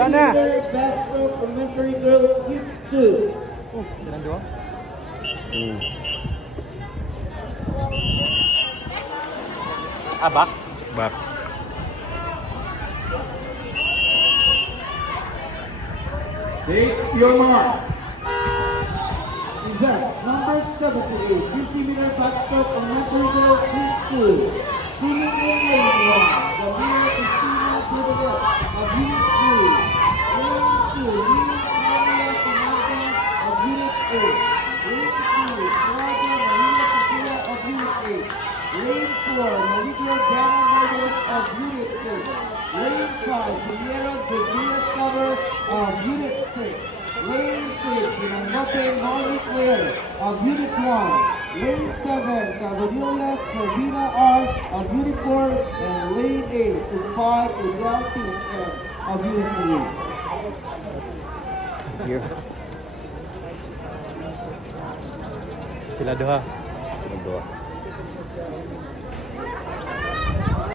Sana. Backstroke Elementary Girls Hit 2. Silang dua. Back. Back. Take your marks. Invest number 78, 50-meter backstroke Elementary Girls Hit 2. Swimming in lane 1. The winner is Tina Pedro of Unit 3. Lane 2, Lynn Maria Pinada of Unit 8. Lane 2, Claudia Maria Sofia of Unit 8. Lane 4, Maligro Dana Murders of Unit 6. Lane 5, Sierra Georgia Cover of Unit 6. Lane 6, Pinangote Molly Claire of Unit 1. Lane 7, Cavadilla Carvina R of Unit 4. And Lane 8 to 5, Udell TM of Unit 3. Here. Sila dua.